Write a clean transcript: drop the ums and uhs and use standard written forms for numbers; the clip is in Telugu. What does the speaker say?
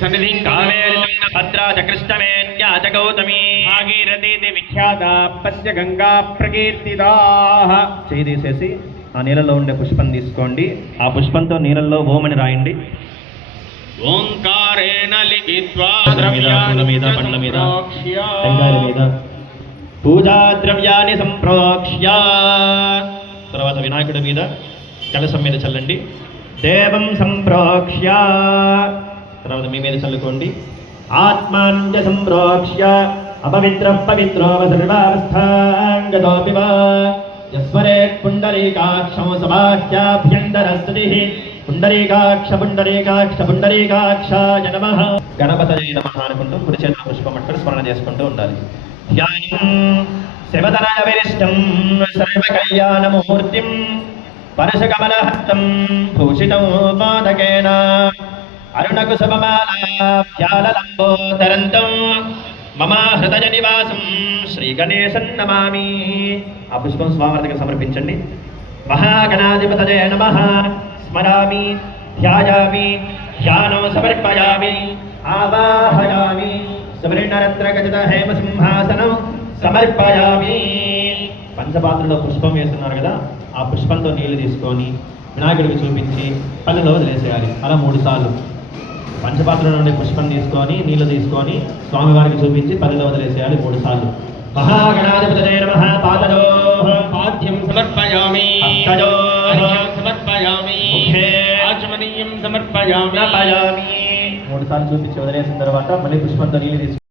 सन्निधिं कावेरीं भद्रा च कृष्णवेण्या च गौतमी भागीरथीति विख्याता पश्य गंगा प्रकीर्तिताः చేసేసి ఆ నీళ్ళలో ఉండే పుష్పం తీసుకోండి. ఆ పుష్పంతో నీళ్ళలో ఓమని రాయండి. ఓంకారేణ లిఖిత్వా పూల మీద పండ్ల మీద టెంకాయల మీద పూజా ద్రవ్యాన్ని సంప్రోక్ష్య తర్వాత వినాయకుడి మీద కలశం మీద చల్లండి. దేవం సంప్రోక్ష్య తర్వాత మీ మీద చల్లుకోండి. ఆత్మాంజ సంప్రోక్ష్య అపవిత్ర పవిత్రో సర్వావస్థాంగతోపి వా యస్మరేత్ పుండరీకాక్షం సబాహ్యాభ్యంతరస్తుతిః పుండరీకాక్ష పుండరీకాక్ష పుండరీకాక్షాయ నమః గణపతయే నమః అనుకుంటూ కుడి చేతిలో పుష్పం పట్టుకొని స్మరణ చేసుకుంటూ ఉండాలి. ధ్యానం శివతనయ విరిష్టం సర్వకళ్యాణమూర్తిం పరశకమలహస్తం భూషితం పాదకేన అరుణకుశమాలాభ్యాలంబోతరంతం మమ హృదయ నివాసం శ్రీ గణేశం నమామి. ఆ పుష్పం స్వామికి సమర్పించండి. మహాగణాధిపతయే నమః స్మరామి ధ్యాయామి ధ్యానం సమర్పయామి ఆవాహయామి సువర్ణరత్నగజత హేమ సింహాసనం సమర్పయామి. పంచపాత్రలో పుష్పం వేస్తున్నారు కదా, ఆ పుష్పంతో నీళ్లు తీసుకొని వినాయకుడికి చూపించి పల్లెలో వదిలేసేయాలి. అలా 3 సార్లు పంచపాత్ర నుండి పుష్పం తీసుకొని నీళ్లు తీసుకొని స్వామివారికి చూపించి పల్లెలో వదిలేసేయాలి 3 సార్లు. మహాగణాధిపతయే నమః పాదయోః పాద్యం సమర్పయామి హస్తయోః సమర్పయామి ఆచమనీయం సమర్పయామి 3 సార్లు చూపించి వదిలేసిన తర్వాత మళ్ళీ పుష్పంతో నీళ్లు తీసుకొని